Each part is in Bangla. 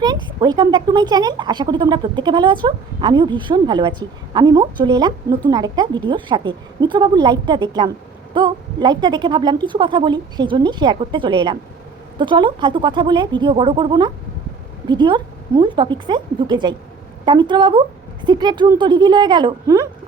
Friends, welcome back to my channel. আশা করি তোমরা প্রত্যেকে ভালো আছো। আমিও ভীষণ ভালো আছি। আমি চলে এলাম নতুন আরেকটা ভিডিওর সাথে। মিত্রবাবুর লাইভটা দেখলাম, তো লাইভটা দেখে ভাবলাম কিছু কথা বলি, সেই জন্যই শেয়ার করতে চলে এলাম। তো চলো ফালতু কথা বলে ভিডিও বড় করব না, ভিডিওর মূল টপিকসে ঢুকে যাই। তা মিত্রবাবু, সিক্রেট রুম তো রিভিল হয়ে গেল।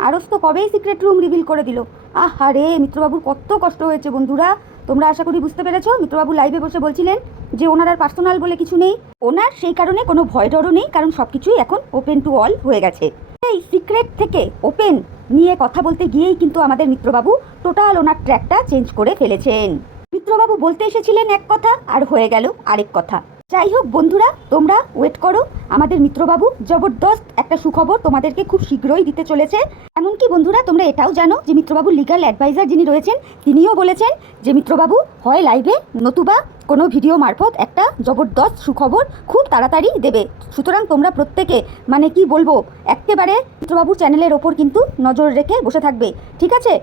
আরস তো কবেই সিক্রেট রুম রিভিল করে দিল। আহারে, মিত্রবাবুর কত কষ্ট হয়েছে বন্ধুরা। তোমরা আশা করি বুঝতে পেরেছো। মিত্রবাবু লাইভে বসে বলছিলেন যে ওনার আর পার্সোনাল বলে কিছু নেই, ওনার সেই কারণে কোনো ভয় ডরও নেই, কারণ সব কিছুই এখন ওপেন টু অল হয়ে গেছে। এই সিক্রেট থেকে ওপেন নিয়ে কথা বলতে গিয়েই কিন্তু আমাদের মিত্রবাবু টোটাল ওনার ট্র্যাকটা চেঞ্জ করে ফেলেছেন। মিত্রবাবু বলতে এসেছিলেন এক কথা আর হয়ে গেল আরেক কথা। যাই হোক বন্ধুরা, তোমরা ওয়েট করো, আমাদের মিত্রবাবু জবরদস্ত একটা সুখবর তোমাদেরকে খুব শীঘ্রই দিতে চলেছে। এমনকি বন্ধুরা, তোমরা এটাও জানো যে মিত্রবাবুর লিগ্যাল অ্যাডভাইজার যিনি রয়েছেন তিনিও বলেছেন যে মিত্রবাবু হয় লাইভে নতুবা কোনো ভিডিও মারফত একটা জবরদস্ত সুখবর খুব তাড়াতাড়ি দেবে। সুতরাং তোমরা প্রত্যেকে মানে কি বলবো, একেবারে মিত্রবাবুর চ্যানেলের ওপর কিন্তু নজর রেখে বসে থাকবে, ঠিক আছে?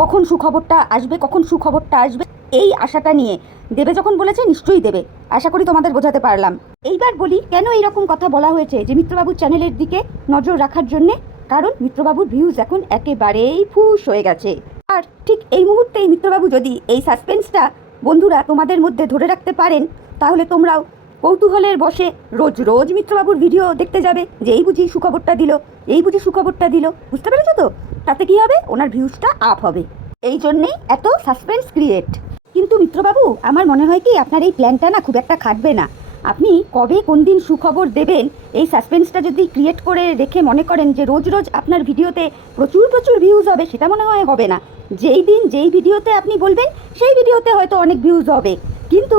কখন সুখবরটা আসবে, কখন সুখবরটা আসবে এই আশাটা নিয়ে। দেবে যখন বলেছে নিশ্চয়ই দেবে, আশা করি তোমাদের বোঝাতে পারলাম। এইবার বলি কেন এইরকম কথা বলা হয়েছে যে মিত্রবাবুর চ্যানেলের দিকে নজর রাখার জন্যে। কারণ মিত্রবাবুর ভিউজ এখন একেবারেই ফুস হয়ে গেছে। আর ঠিক এই মুহূর্তেই মিত্রবাবু যদি এই সাসপেন্সটা বন্ধুরা তোমাদের মধ্যে ধরে রাখতে পারেন, তাহলে তোমরাও কৌতূহলের বসে রোজ রোজ মিত্রবাবুর ভিডিও দেখতে যাবে যে এই বুঝি সুখবরটা দিল, এই বুঝি সুখবরটা দিল। বুঝতে পেরেছো তো? তাতে কি হবে, ওনার ভিউজটা আপ হবে। এই জন্যেই এত সাসপেন্স ক্রিয়েট। কিন্তু মিত্রবাবু, আমার মনে হয় কি আপনার এই প্ল্যানটা না খুব একটা খাটবে না। আপনি কবে কোন দিন সুখবর দেবেন এই সাসপেন্সটা যদি ক্রিয়েট করে রেখে মনে করেন যে রোজ রোজ আপনার ভিডিওতে প্রচুর প্রচুর ভিউজ হবে, সেটা মনে হয় হবে না। যেই দিন যেই ভিডিওতে আপনি বলবেন সেই ভিডিওতে হয়তো অনেক ভিউজ হবে, কিন্তু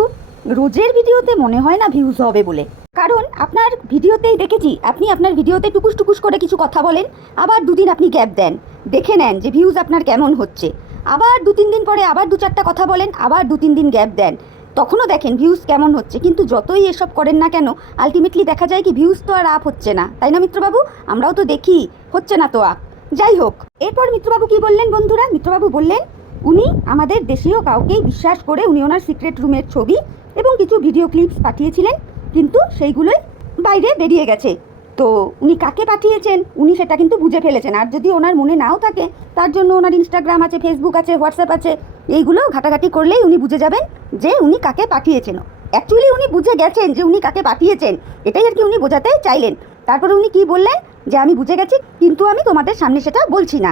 রোজের ভিডিওতে মনে হয় না ভিউজ হবে বলে। কারণ আপনার ভিডিওতেই দেখেছি, আপনি আপনার ভিডিওতে টুকুস টুকুস করে কিছু কথা বলেন, আবার দুদিন আপনি গ্যাপ দেন, দেখে নেন যে ভিউজ আপনার কেমন হচ্ছে, আবার 2-3 দিন পরে আবার 2-4টা কথা বলেন, আবার 2-3 দিন গ্যাপ দেন, তখনও দেখেন ভিউজ কেমন হচ্ছে। কিন্তু যতই এসব করেন না কেন, আলটিমেটলি দেখা যায় কি ভিউজ তো আর আপ হচ্ছে না, তাই না মিত্রবাবু? আমরাও তো দেখি হচ্ছে না তো আপ। যাই হোক, এরপর মিত্রবাবু কি বললেন বন্ধুরা? মিত্রবাবু বললেন উনি আমাদের দেশীয় কাউকেই বিশ্বাস করে উনি ওনার সিক্রেট রুমের ছবি এবং কিছু ভিডিও ক্লিপস পাঠিয়েছিলেন, কিন্তু সেইগুলোই বাইরে বেরিয়ে গেছে। তো উনি কাকে পাঠিয়েছেন উনি সেটা কিন্তু বুঝে ফেলেছেন। আর যদি ওনার মনে নাও থাকে, তার জন্য ওনার ইনস্টাগ্রাম আছে, ফেসবুক আছে, হোয়াটসঅ্যাপ আছে, এইগুলো ঘাটাঘাটি করলেই উনি বুঝে যাবেন যে উনি কাকে পাঠিয়েছেন। অ্যাকচুয়ালি উনি বুঝে গেছেন যে উনি কাকে পাঠিয়েছেন, এটাই আর কি উনি বোঝাতে চাইলেন। তারপরে উনি কি বললেন যে আমি বুঝে গেছি, কিন্তু আমি তোমাদের সামনে সেটা বলছি না।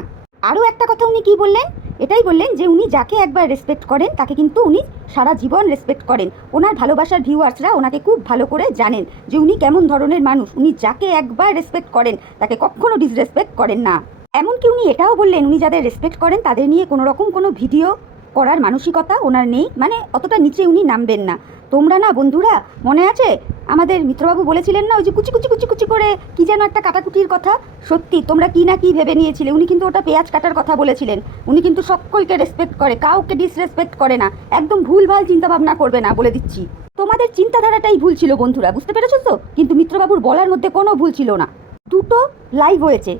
আরও একটা কথা উনি কি বললেন, এটাই বললেন যে উনি যাকে একবার রেসপেক্ট করেন তাকে কিন্তু উনি সারা জীবন রেসপেক্ট করেন। ওনার ভালোবাসার ভিউয়ার্সরা ওনাকে খুব ভালো করে জানেন যে উনি কেমন ধরনের মানুষ। উনি যাকে একবার রেসপেক্ট করেন তাকে কখনো ডিসরেসপেক্ট করেন না। এমনকি উনি এটাও বললেন উনি যাদের রেসপেক্ট করেন তাদের নিয়ে কোনো রকম কোনো ভিডিও করার মানসিকতা ওনার নেই, মানে অতটা নিচে উনি নামবেন না। তোমরা না বন্ধুরা, মনে আছে আমাদের মিত্রবাবু বলেছিলেন না ওই যে কুচি কুচি কুচি কুচি করে কি যেন একটা কাটাকুটির কথা? সত্যি তোমরা কি না কি ভেবে নিয়েছিলে, উনি কিন্তু ওটা পেঁয়াজ কাটার কথা বলেছিলেন। উনি কিন্তু সকলকে রেসপেক্ট করে, কাউকে ডিসরেসপেক্ট করে না। একদম ভুলভাল চিন্তাভাবনা করবে না, বলে দিচ্ছি। তোমাদের চিন্তাধারাটাই ভুল ছিল বন্ধুরা, বুঝতে পেরেছো তো? কিন্তু মিত্রবাবুর বলার মধ্যে কোনো ভুল ছিল না। দুটো লাইভ হয়েছে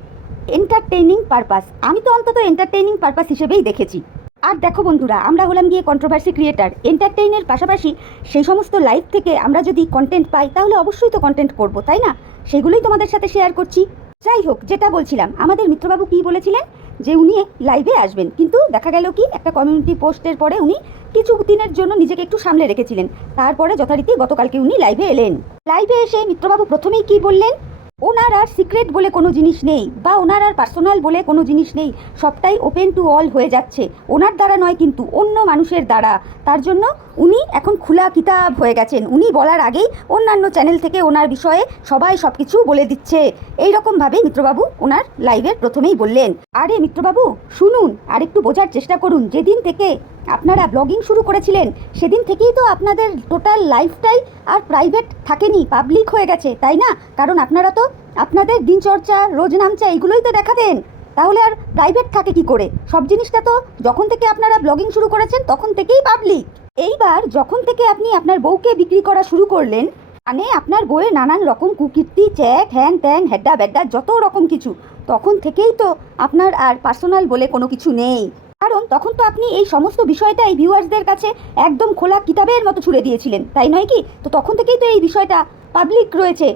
এন্টারটেইনিং পারপাস, আমি তো অন্তত এন্টারটেইনিং পারপাস হিসেবেই দেখেছি। আর দেখো বন্ধুরা, আমরা হলাম গিয়ে কন্ট্রোভার্সি ক্রিয়েটার। এন্টারটেইনের পাশাপাশি সেই সমস্ত লাইভ থেকে আমরা যদি কন্টেন্ট পাই তাহলে অবশ্যই তো কন্টেন্ট করব, তাই না? সেগুলোই তোমাদের সাথে শেয়ার করছি। যাই হোক, যেটা বলছিলাম, আমাদের মিত্রবাবু কি বলেছিলেন যে উনি লাইভে আসবেন, কিন্তু দেখা গেল কি একটা কমিউনিটি পোস্টের পরে উনি কিছু দিনের জন্য নিজেকে একটু সামলে রেখেছিলেন। তারপরে যথারীতি গতকালকে উনি লাইভে এলেন। লাইভে এসে মিত্রবাবু প্রথমেই কি বললেন, ওনার আর সিক্রেট বলে কোনো জিনিস নেই, বা ওনার আর পার্সোনাল বলে কোনো জিনিস নেই, সবটাই ওপেন টু অল হয়ে যাচ্ছে। ওনার দ্বারা নয় কিন্তু অন্য মানুষের দ্বারা। তার জন্য উনি এখন খোলা কিতাব হয়ে গেছেন। উনি বলার আগেই অন্যান্য চ্যানেল থেকে ওনার বিষয়ে সবাই সব কিছু বলে দিচ্ছে। এইরকমভাবেই মিত্রবাবু ওনার লাইভের প্রথমেই বললেন। আরে মিত্রবাবু শুনুন, আর একটু বোঝার চেষ্টা করুন। যেদিন থেকে আপনারা ব্লগিং শুরু করেছিলেন সেদিন থেকেই তো আপনাদের টোটাল লাইফটাই আর প্রাইভেট থাকেনি, পাবলিক হয়ে গেছে, তাই না? কারণ আপনারা তো আপনাদের দিনচর্চা, রোজ নামচা এইগুলোই তো দেখাতেন, তাহলে আর প্রাইভেট থাকে কি করে? সব জিনিসটা তো যখন থেকে আপনারা ব্লগিং শুরু করেছেন তখন থেকেই পাবলিক। এইবার যখন থেকে আপনি আপনার বউকে বিক্রি করা শুরু করলেন, মানে আপনার বউয়ের নানান রকম কুকীর্তি, চ্যাট, হ্যান ত্যান, হেড্ডা বেড্ডা, যত রকম কিছু, তখন থেকেই তো আপনার আর পার্সোনাল বলে কোনো কিছু নেই। কারণ তখন তো আপনি এই সমস্ত বিষয়টাই ভিউয়ার্সদের কাছে একদম খোলা কিতাবের মতো ছুড়ে দিয়েছিলেন, তাই নয় কি? তো তখন থেকেই তো এই বিষয়টা পাবলিক রয়েছে,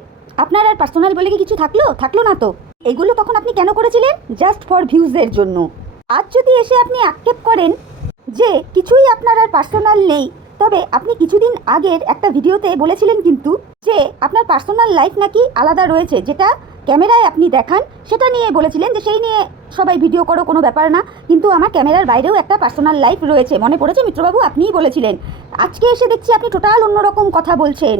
আপনার আর পার্সোনাল বলে কি কিছু থাকলো না তো। এগুলো তখন আপনি কেন করেছিলেন? জাস্ট ফর ভিউজের জন্য। আজ যদি এসে আপনি আক্ষেপ করেন যে কিছুই আপনার আর পার্সোনাল নেই, তবে আপনি কিছুদিন আগের একটা ভিডিওতে বলেছিলেন কিন্তু যে আপনার পার্সোনাল লাইফ নাকি আলাদা রয়েছে, যেটা ক্যামেরায় আপনি দেখান সেটা নিয়ে বলেছিলেন যে সেই নিয়ে সবাই ভিডিও করো, কোনো ব্যাপার না, কিন্তু আমার ক্যামেরার বাইরেও একটা পার্সোনাল লাইফ রয়েছে। মনে পড়েছে মিত্রবাবু? আপনিই বলেছিলেন। আজকে এসে দেখছি আপনি টোটাল অন্যরকম কথা বলছেন।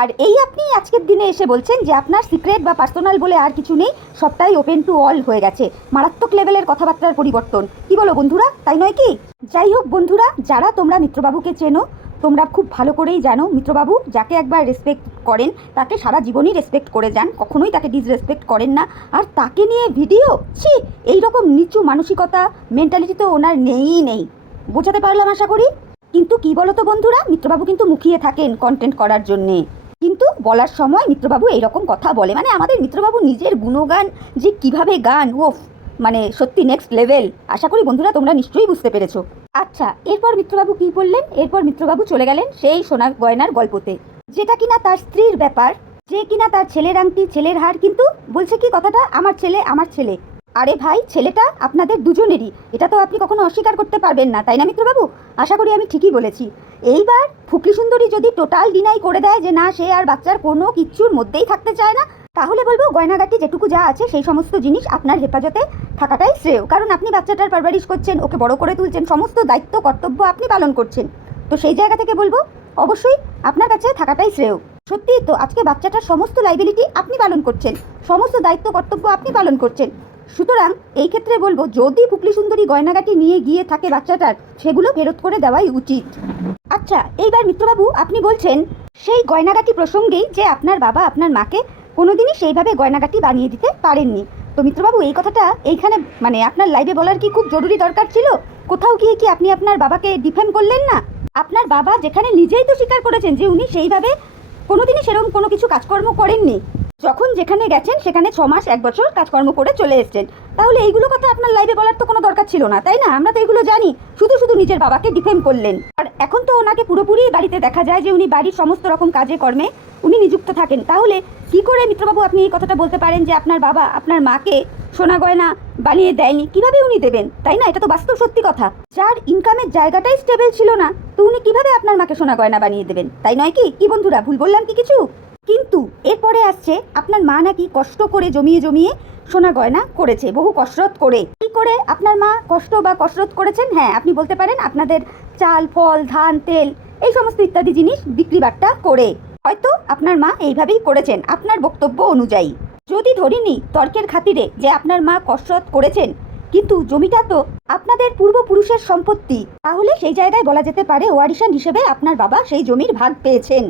আর এই আপনি আজকের দিনে এসে বলছেন যে আপনার সিক্রেট বা পার্সোনাল বলে আর কিছু নেই, সবটাই ওপেন টু অল হয়ে গেছে। মারাত্মক লেভেলের কথাবার্তার পরিবর্তন, কি বলো বন্ধুরা, তাই নয় কি? যাই হোক বন্ধুরা, যারা তোমরা মিত্রবাবুকে চেনো তোমরা খুব ভালো করেই জানো মিত্রবাবু যাকে একবার রেসপেক্ট করেন তাকে সারা জীবনই রেসপেক্ট করে যান, কখনোই তাকে ডিসরেসপেক্ট করেন না। আর তাকে নিয়ে ভিডিও, ছি, এইরকম নিচু মানসিকতা মেন্টালিটি তো ওনার নেই। বোঝাতে পারলাম আশা করি। কিন্তু কি বলো তো বন্ধুরা, মিত্রবাবু কিন্তু মুখিয়ে থাকেন কন্টেন্ট করার জন্যে, কিন্তু বলার সময় মিত্রবাবু এইরকম কথা বলে, মানে আমাদের মিত্রবাবু নিজের গুণগান যে কিভাবে গান, ওফ, মানে সত্যি নেক্সট লেভেল। আশা করি বন্ধুরা তোমরা নিশ্চয়ই বুঝতে পেরেছো। আচ্ছা, এরপর মিত্রবাবু কি বললেন? এরপর মিত্রবাবু চলে গেলেন সেই সোনার গয়নার গল্পতে, যেটা কিনা তার স্ত্রীর ব্যাপার, যে কিনা তার ছেলের আংটি, ছেলের হার, কিন্তু বলছে কি কথাটা, আমার ছেলে। আরে ভাই, ছেলেটা আপনাদের দুজনেরই, এটা তো আপনি কখনো অস্বীকার করতে পারবেন না, তাই না মিত্রবাবু? আশা করি আমি ঠিকই বলেছি। এইবার ফুকলি সুন্দরী যদি টোটাল ডিনাই করে দেয় যে না, সে আর বাচ্চার কোনো কিচ্ছুর মধ্যেই থাকতে চায় না, তাহলে বলবো গয়নাগাটি যেটুকু যা আছে সেই সমস্ত জিনিস আপনার হেফাজতে থাকাটাই শ্রেয়। কারণ আপনি বাচ্চাটার পারভারিশ করছেন, ওকে বড় করে তুলছেন, সমস্ত দায়িত্ব কর্তব্য আপনি পালন করছেন। তো সেই জায়গা থেকে বলবো অবশ্যই আপনার কাছে থাকাটাই শ্রেয়। সত্যিই তো, আজকে বাচ্চাটার সমস্ত লাইবিলিটি আপনি পালন করছেন, সমস্ত দায়িত্ব কর্তব্য আপনি পালন করছেন। সুতরাং এই ক্ষেত্রে বলবো যদি ফুকলি সুন্দরী গয়নাগাটি নিয়ে গিয়ে থাকে বাচ্চাটার, সেগুলো ফেরত করে দেওয়াই উচিত। আচ্ছা, এইবার মিত্রবাবু আপনি বলছেন সেই গয়নাগাটি প্রসঙ্গেই যে আপনার বাবা আপনার মাকে কোনোদিনই সেইভাবে গয়নাগাটি বানিয়ে দিতে পারেননি। তো মিত্রবাবু এই কথাটা এইখানে মানে আপনার লাইভে বলার কি খুব জরুরি দরকার ছিল? কোথাও গিয়ে কি আপনি আপনার বাবাকে ডিফেম করলেন না? আপনার বাবা যেখানে নিজেই তো স্বীকার করেছেন যে উনি সেইভাবে কোনোদিনই সেরকম কোনো কিছু কাজকর্ম করেননি, যখন যেখানে গেছেন সেখানে 6 মাস 1 বছর কাজকর্ম করে চলে এসেছেন, তাহলে এইগুলো কথা আপনার লাইভে বলার তো কোনো দরকার ছিল না, তাই না? আমরা তো এগুলো জানি, শুধু নিজের বাবাকে ডিফেম করলেন। আর এখন তো ওনাকে পুরোপুরি বাড়িতে দেখা যায় যে উনি বাড়ির সমস্ত রকম কাজে কর্মে উনি নিযুক্ত থাকেন, তাহলে কি করে মিত্রবাবু আপনি এই কথাটা বলতে পারেন যে আপনার বাবা আপনার মাকে সোনা গয়না বানিয়ে দেয়নি? কিভাবে উনি দেবেন, তাই না? এটা তো বাস্তব সত্যি কথা। যার ইনকামের জায়গাটাই স্টেবল ছিল না, তো উনি কিভাবে আপনার মাকে সোনা গয়না বানিয়ে দেবেন, তাই নয় কি? কি বন্ধুরা, ভুল বললাম কি কিছু? কিন্তু এরপরে আসছে আপনার মা নাকি কষ্ট করে জমিয়ে সোনা গয়না করেছে, বহু কসরত করে। কি করে আপনার মা কসরত করেছেন? হ্যাঁ, আপনি বলতে পারেন আপনাদের চাল, ফল, ধান, তেল, এই সমস্ত ইত্যাদি জিনিস বিক্রি বাট্টা করে হয়তো আপনার মা এইভাবেই করেছেন আপনার বক্তব্য অনুযায়ী। যদি ধরিনি তর্কের খাতিরে যে আপনার মা কসরত করেছেন, কিন্তু জমিটা তো আপনাদের পূর্বপুরুষের সম্পত্তি, তাহলে সেই জায়গায় বলা যেতে পারে ওয়ারিশান হিসেবে আপনার বাবা সেই জমির ভাগ পেয়েছেন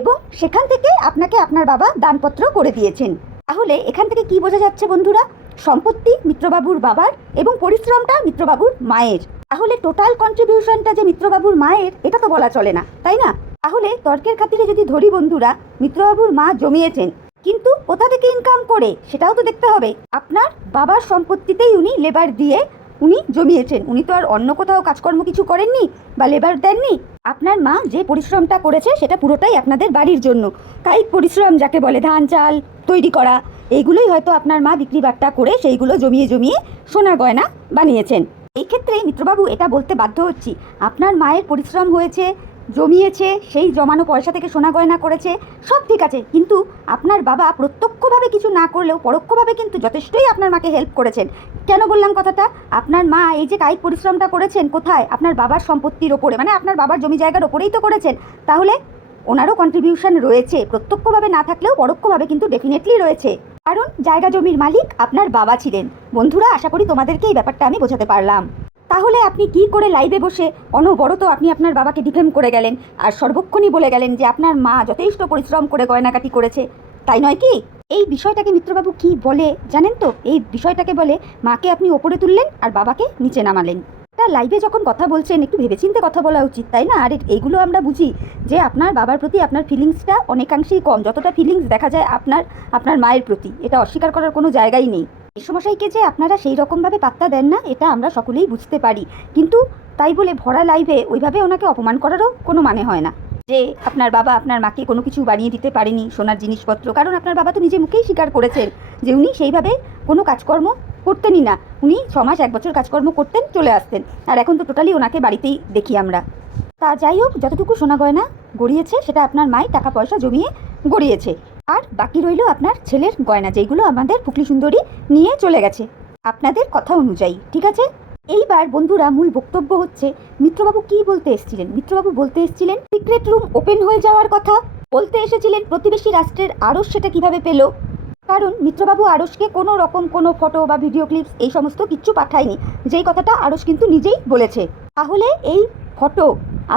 এবং সেখান থেকে আপনাকে আপনার বাবা দানপত্র করে দিয়েছেন। তাহলে এখান থেকে কি বোঝা যাচ্ছে বন্ধুরা? সম্পত্তি মিত্রবাবুর বাবার এবং পরিশ্রমটা মিত্রবাবুর মায়ের। তাহলে টোটাল কন্ট্রিবিউশনটা যে মিত্রবাবুর মায়ের, এটা তো বলা চলে না, তাই না? তাহলে তর্কের খাতিরে যদি ধরি বন্ধুরা, মিত্রবাবুর মা জমিয়েছেন, কিন্তু কোথা থেকে ইনকাম করে সেটাও তো দেখতে হবে। আপনার বাবার সম্পত্তিতেই উনি লেবার দিয়ে উনি জমিয়েছেন, উনি তো আর অন্য কোথাও কাজকর্ম কিছু করেননি বা লেবার দেননি। আপনার মা যে পরিশ্রমটা করেছে সেটা পুরোটাই আপনাদের বাড়ির জন্য, কায়িক পরিশ্রম যাকে বলে, ধান চাল তৈরি করা, এইগুলোই হয়তো আপনার মা বিক্রি বাট্টা করে সেইগুলো জমিয়ে সোনা গয়না বানিয়েছেন। এই ক্ষেত্রে মিত্রবাবু এটা বলতে বাধ্য হচ্ছি, আপনার মায়ের পরিশ্রম হয়েছে, জমিয়েছে, সেই জমানো পয়সা থেকে সোনা গয়না করেছে, সব ঠিক আছে, কিন্তু আপনার বাবা প্রত্যক্ষভাবে কিছু না করলেও পরোক্ষভাবে কিন্তু যথেষ্টই আপনার মাকে হেল্প করেছেন। কেন বললাম কথাটা? আপনার মা এই যে কায়িক পরিশ্রমটা করেছেন কোথায়? আপনার বাবার সম্পত্তির ওপরে, মানে আপনার বাবার জমি জায়গার ওপরেই তো করেছেন, তাহলে ওনারও কন্ট্রিবিউশন রয়েছে, প্রত্যক্ষভাবে না থাকলেও পরোক্ষভাবে কিন্তু ডেফিনেটলি রয়েছে, কারণ জায়গা জমির মালিক আপনার বাবা ছিলেন। বন্ধুরা, আশা করি তোমাদেরকে এই ব্যাপারটা আমি বোঝাতে পারলাম। তাহলে আপনি কি করে লাইভে বসে অনবরত আপনি আপনার বাবাকে ডিফেম করে গেলেন আর সর্বক্ষণই বলে গেলেন যে আপনার মা যথেষ্ট পরিশ্রম করে গয়নাকাটি করেছে, তাই নয় কি? এই বিষয়টাকে মিত্রবাবু কি বলে জানেন তো? এই বিষয়টাকে বলে মাকে আপনি ওপরে তুললেন আর বাবাকে নিচে নামালেন। তা লাইভে যখন কথা বলছেন একটু ভেবেচিন্তে কথা বলা উচিত, তাই না? আর এইগুলো আমরা বুঝি যে আপনার বাবার প্রতি আপনার ফিলিংসটা অনেকাংশেই কম, যতটা ফিলিংস দেখা যায় আপনার মায়ের প্রতি, এটা অস্বীকার করার কোনো জায়গাই নেই। মেসোমশাইকে যে আপনারা সেই রকমভাবে পাত্তা দেন না, এটা আমরা সকলেই বুঝতে পারি, কিন্তু তাই বলে ভরা লাইভে ওইভাবে ওনাকে অপমান করারও কোনো মানে হয় না। যে আপনার বাবা আপনার মাকে কোনো কিছু বানিয়ে দিতে পারেনি সোনার জিনিসপত্র, কারণ আপনার বাবা তো নিজে মুখেই স্বীকার করেছেন যে উনি সেইভাবে কোনো কাজকর্ম করতেনই না। উনি 6 মাস 1 বছর কাজকর্ম করতেন, চলে আসতেন। আর এখন তো টোটালি ওনাকে বাড়িতেই দেখি আমরা। তা যাই হোক, যতটুকু সোনা গয়না গড়িয়েছে সেটা আপনার মাই টাকা পয়সা জমিয়ে গড়িয়েছে। আর বাকি রইল আপনার ছেলের গয়না, যেইগুলো আমাদের ফুকলি সুন্দরী নিয়ে চলে গেছে আপনাদের কথা অনুযায়ী। ঠিক আছে, এইবার বন্ধুরা মূল বক্তব্য হচ্ছে মিত্রবাবু কি বলতে এসেছিলেন। মিত্রবাবু বলতে এসেছিলেন সিক্রেট রুম ওপেন হয়ে যাওয়ার কথা, বলতে এসেছিলেন প্রতিবেশী রাষ্ট্রের আড়স সেটা কিভাবে পেল। কারণ মিত্রবাবু আড়সকে কোনো রকম কোনো ফটো বা ভিডিও ক্লিপস এই সমস্ত কিচ্ছু পাঠায়নি, যেই কথাটা আড়স কিন্তু নিজেই বলেছে। তাহলে এই ফটো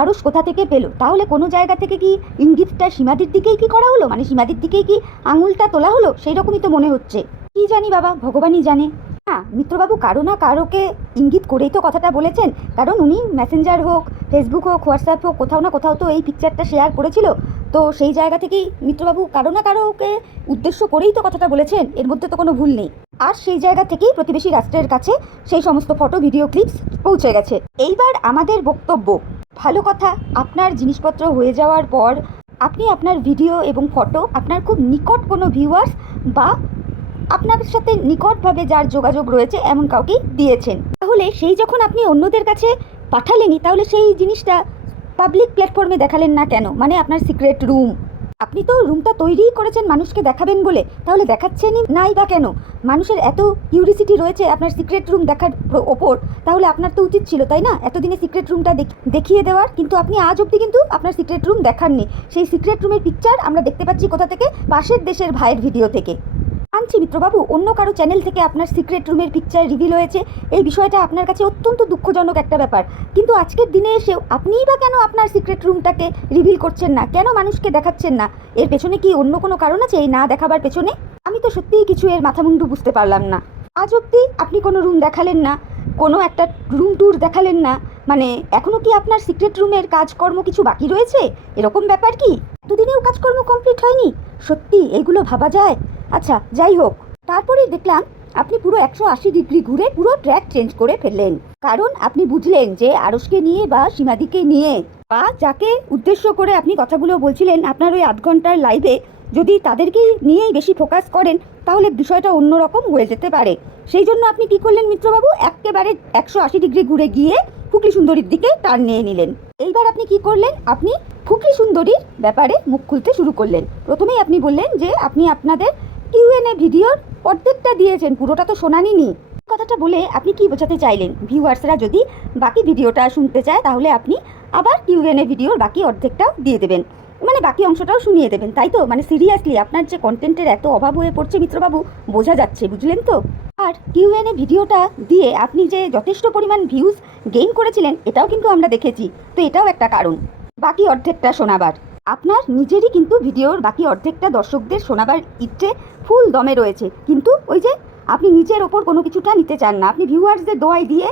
আড়স কোথা থেকে পেল? তাহলে কোনো জায়গা থেকে কি ইঙ্গিতটা সীমাদির দিকেই কি করা হলো, মানে সীমাদির দিকেই কি আঙুলটা তোলা হলো? সেই রকমই তো মনে হচ্ছে। কি জানি বাবা, ভগবানই জানে। হ্যাঁ, মিত্রবাবু কারো না কারোকে ইঙ্গিত করেই তো কথাটা বলেছেন, কারণ উনি মেসেঞ্জার হোক, ফেসবুক হোক, হোয়াটসঅ্যাপ হোক, কোথাও না কোথাও তো এই পিকচারটা শেয়ার করেছিল। তো সেই জায়গা থেকেই মিত্রবাবু কারো না কারোকে উদ্দেশ্য করেই তো কথাটা বলেছেন, এর মধ্যে তো কোনো ভুল নেই। আর সেই জায়গা থেকেই প্রতিবেশী রাষ্ট্রের কাছে সেই সমস্ত ফটো ভিডিও ক্লিপস পৌঁছে গেছে। এইবার আমাদের বক্তব্য, ভালো কথা, আপনার জিনিসপত্র হয়ে যাওয়ার পর আপনি আপনার ভিডিও এবং ফটো আপনার খুব নিকট কোনো ভিউয়ার্স বা আপনার সাথে নিকটভাবে যার যোগাযোগ রয়েছে এমন কাউকেই দিয়েছেন। তাহলে সেই যখন আপনি অন্যদের কাছে পাঠালেনই, তাহলে সেই জিনিসটা পাবলিক প্ল্যাটফর্মে দেখালেন না কেন? মানে আপনার সিক্রেট রুম, আপনি তো রুমটা তৈরিই করেছেন মানুষকে দেখাবেন বলে, তাহলে দেখাচ্ছেনই নাই বা কেন? মানুষের এত কিউরিসিটি রয়েছে আপনার সিক্রেট রুম দেখার ওপর, তাহলে আপনার তো উচিত ছিল, তাই না, এতদিনে সিক্রেট রুমটা দেখিয়ে দেওয়ার। কিন্তু আপনি আজ অবধি কিন্তু আপনার সিক্রেট রুম দেখাননি। সেই সিক্রেট রুমের পিকচার আমরা দেখতে পাচ্ছি কোথা থেকে? পাশের দেশের ভাইয়ের ভিডিও থেকে। আনছি মিত্রবাবু, অন্য কারো চ্যানেল থেকে আপনার সিক্রেট রুমের পিকচার রিভিল হয়েছে, এই বিষয়টা আপনার কাছে অত্যন্ত দুঃখজনক একটা ব্যাপার। কিন্তু আজকের দিনে এসেও আপনিই বা কেন আপনার সিক্রেট রুমটাকে রিভিল করছেন না, কেন মানুষকে দেখাচ্ছেন না? এর পেছনে কি অন্য কোনো কারণ আছে এই না দেখাবার পেছনে? আমি তো সত্যিই কিছু এর মাথামুন্ডু বুঝতে পারলাম না। আজ অবধি আপনি কোনো রুম দেখালেন না, কোনো একটা রুম ট্যুর দেখালেন না, মানে এখনও কি আপনার সিক্রেট রুমের কাজকর্ম কিছু বাকি রয়েছে? এরকম ব্যাপার কি? এতদিনেও কাজকর্ম কমপ্লিট হয়নি? সত্যি এইগুলো ভাবা যায়? আচ্ছা যাই হোক, তারপরেই দেখলাম আপনি পুরো 180 ডিগ্রি ঘুরে পুরো ট্র্যাক চেঞ্জ করে ফেললেন। কারণ আপনি বুঝলেন যে আড়সকে নিয়ে বা সীমাদিকে নিয়ে বা যাকে উদ্দেশ্য করে আপনি কথাগুলো বলছিলেন আপনার ওই আধ ঘন্টার লাইভে, যদি তাদেরকে নিয়েই বেশি ফোকাস করেন তাহলে বিষয়টা অন্যরকম হয়ে যেতে পারে। সেই জন্য আপনি কি করলেন মিত্রবাবু? একেবারে 180 ডিগ্রি ঘুরে গিয়ে ফুকলি সুন্দরীর দিকে টার্ন নিয়ে নিলেন। এইবার আপনি কি করলেন? আপনি ফুকলি সুন্দরীর ব্যাপারে মুখ খুলতে শুরু করলেন। প্রথমেই আপনি বললেন যে আপনি আপনাদের কিউএনএ ভিডিওর অর্ধেকটা দিয়েছেন, পুরোটা তো শোনাননি। কথাটা বলে আপনি কি বোঝাতে চাইলেন? ভিউয়ার্সরা যদি বাকি ভিডিওটা শুনতে চায় তাহলে আপনি আবার কিউএনএ ভিডিওর বাকি অর্ধেকটাও দিয়ে দেবেন, মানে বাকি অংশটাও শুনিয়ে দেবেন, তাই তো? মানে সিরিয়াসলি আপনার যে কন্টেন্টের এত অভাব হয়ে পড়ছে মিত্রবাবু, বোঝা যাচ্ছে, বুঝলেন তো? আর কিউএনএ ভিডিওটা দিয়ে আপনি যে যথেষ্ট পরিমাণ ভিউজ গেইন করেছিলেন এটাও কিন্তু আমরা দেখেছি, তো এটাও একটা কারণ বাকি অর্ধেকটা শোনাবার। আপনার নিজেরই কিন্তু ভিডিওর বাকি অর্ধেকটা দর্শকদের শোনাবার ইচ্ছে ফুল দমে রয়েছে, কিন্তু ওই যে আপনি নিজের ওপর কোনো কিছুটা নিতে চান না, আপনি ভিউয়ার্সদের দোয়াই দিয়ে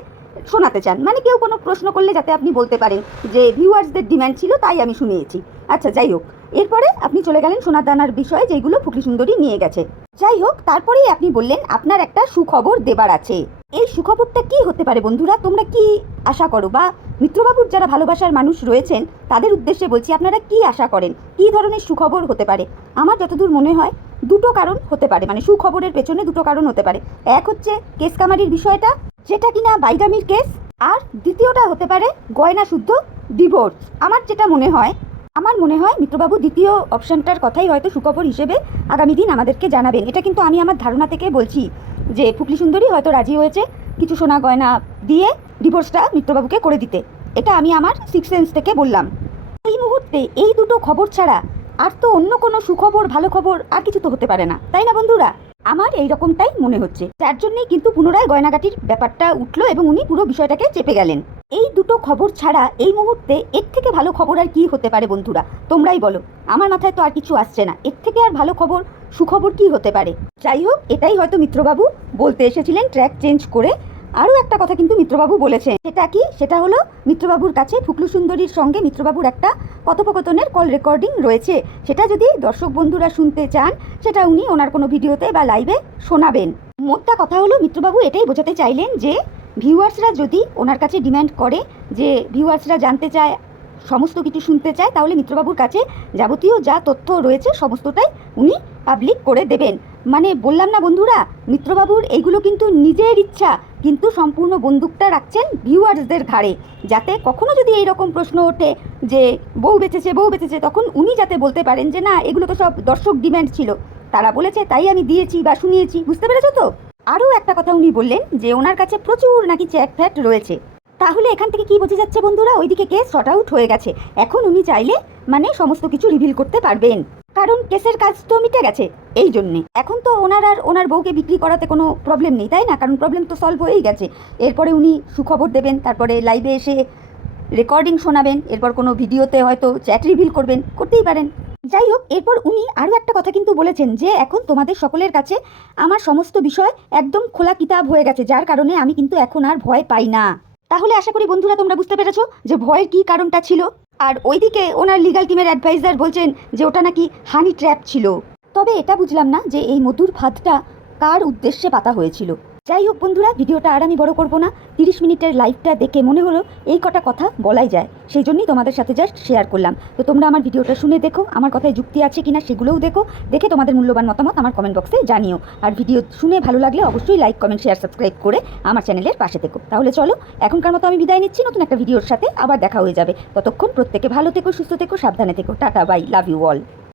শোনাতে চান, মানে কেউ কোনো প্রশ্ন করলে যাতে আপনি বলতে পারেন যে ভিউয়ার্সদের ডিমান্ড ছিল তাই আমি শুনিয়েছি। আচ্ছা যাই হোক, এরপরে আপনি চলে গেলেন সোনার দানার বিষয়ে, যেগুলো ফুকলি সুন্দরী নিয়ে গেছে। যাই হোক, তারপরেই আপনি বললেন আপনার একটা সুখবর দেবার আছে। এই সুখবরটা কি হতে পারে বন্ধুরা? তোমরা কি আশা করো? বা মিত্রবাবুর যারা ভালোবাসার মানুষ রয়েছেন তাদের উদ্দেশ্যে বলছি, আপনারা কি আশা করেন? কি ধরনের সুখবর হতে পারে? আমার যতদূর মনে হয় দুটো কারণ হতে পারে, মানে সুখবরের পেছনে দুটো কারণ হতে পারে। এক হচ্ছে কেস কামারির বিষয়টা, যেটা কিনা বাইগামির কেস, আর দ্বিতীয়টা হতে পারে গয়না শুদ্ধ ডিভোর্স। আমার মনে হয় মিত্রবাবু দ্বিতীয় অপশানটার কথাই হয়তো সুখবর হিসেবে আগামী দিন আমাদেরকে জানাবেন। এটা কিন্তু আমি আমার ধারণা থেকে বলছি যে ফুকলি সুন্দরী হয়তো রাজি হয়েছে কিছু সোনা গয়না দিয়ে ডিভোর্সটা মিত্রবাবুকে করে দিতে। এটা আমি আমার সিক্স সেন্স থেকে বললাম। এই মুহূর্তে এই দুটো খবর ছাড়া আর তো অন্য কোনো সুখবর ভালো খবর আর কিছু তো হতে পারে না, তাই না বন্ধুরা? আমার এই রকমটাই মনে হচ্ছে, যার জন্যই কিন্তু পুনরায় গয়নাগাটির ব্যাপারটা উঠলো এবং উনি পুরো বিষয়টাকে চেপে গেলেন। এই দুটো খবর ছাড়া এই মুহূর্তে এর থেকে ভালো খবর আর কি হতে পারে বন্ধুরা? তোমরাই বলো, আমার মাথায় তো আর কিছু আসছে না। এর থেকে আর ভালো খবর সুখবর কি হতে পারে? যাই হোক, এটাই হয়তো মিত্রবাবু বলতে এসেছিলেন ট্র্যাক চেঞ্জ করে। আরও একটা কথা কিন্তু মিত্রবাবু বলেছেন, সেটা কি? সেটা হলো মিত্রবাবুর কাছে ফুকলি সুন্দরীর সঙ্গে মিত্রবাবুর একটা কথোপকথনের কল রেকর্ডিং রয়েছে। সেটা যদি দর্শক বন্ধুরা শুনতে চান সেটা উনি ওনার কোনো ভিডিওতে বা লাইভে শোনাবেন। মোদ্দা কথা হলো মিত্রবাবু এটাই বোঝাতে চাইলেন যে ভিউয়ার্সরা যদি ওনার কাছে ডিম্যান্ড করে, যে ভিউয়ার্সরা জানতে চায় সমস্ত কিছু শুনতে চায় তাহলে মিত্রবাবুর কাছে যাবতীয় যা তথ্য রয়েছে সমস্তটাই উনি পাবলিক করে দেবেন। মানে বললাম না বন্ধুরা, মিত্রবাবুর এইগুলো কিন্তু নিজের ইচ্ছা, কিন্তু সম্পূর্ণ বন্দুকটা রাখছেন ভিউয়ার্সদের ঘাড়ে, যাতে কখনো যদি এইরকম প্রশ্ন ওঠে যে বউ বেঁচেছে, তখন উনি যাতে বলতে পারেন যে না, এগুলো তো সব দর্শক ডিম্যান্ড ছিল, তারা বলেছে তাই আমি দিয়েছি বা শুনিয়েছি। বুঝতে পেরেছো তো? আরও একটা কথা উনি বললেন যে ওনার কাছে প্রচুর নাকি চ্যাট ফ্যাট রয়েছে। তাহলে এখান থেকে কি বোঝা যাচ্ছে বন্ধুরা, ওইদিকে কেস শর্ট আউট হয়ে গেছে। এখন উনি চাইলে মানে সমস্ত কিছু রিভিল করতে পারবেন, কারণ কেসের কাজ তো মিটে গেছে। এই জন্যে এখন তো ওনার আর ওনার বউকে বিক্রি করাতে কোনো প্রবলেম নেই, তাই না? কারণ প্রবলেম তো সলভ হয়েই গেছে। এরপরে উনি সুখবর দেবেন, তারপরে লাইভে এসে রেকর্ডিং শোনাবেন, এরপর কোনো ভিডিওতে হয়তো চ্যাট রিভিল করবেন, করতেই পারেন। যাই হোক, এরপর উনি আরও একটা কথা কিন্তু বলেছেন যে এখন তোমাদের সকলের কাছে আমার সমস্ত বিষয় একদম খোলা কিতাব হয়ে গেছে, যার কারণে আমি কিন্তু এখন আর ভয় পাই না। তাহলে আশা করি বন্ধুরা তোমরা বুঝতে পেরেছো যে ভয়ের কী কারণটা ছিল। আর ওইদিকে ওনার লিগ্যাল টিমের অ্যাডভাইজার বলছেন যে ওটা নাকি হানি ট্র্যাপ ছিল। তবে এটা বুঝলাম না যে এই মধুর ফাঁদটা কার উদ্দেশ্যে পাতা হয়েছিল। যাই হোক বন্ধুরা, ভিডিওটা আর আমি বড় করব না। 30 মিনিটের লাইভটা দেখে মনে হলো এই কটা কথা বলাই যায়, সেই জন্যই তোমাদের সাথে জাস্ট শেয়ার করলাম। তো তোমরা আমার ভিডিওটা শুনে দেখো, আমার কথায় যুক্তি আছে কিনা সেগুলোও দেখো, দেখে তোমাদের মূল্যবান মতামত আমার কমেন্ট বক্সে জানিও। আর ভিডিও শুনে ভালো লাগলে অবশ্যই লাইক, কমেন্ট, শেয়ার, সাবস্ক্রাইব করে আমার চ্যানেলের পাশে থেকো। তাহলে চলো, এখনকার মতো আমি বিদায় নিচ্ছি, নতুন একটা ভিডিওর সাথে আবার দেখা হয়ে যাবে। ততক্ষণ প্রত্যেকে ভালো থেকো, সুস্থ থেকো, সাবধানে থেকো। Tata, bye, love you all.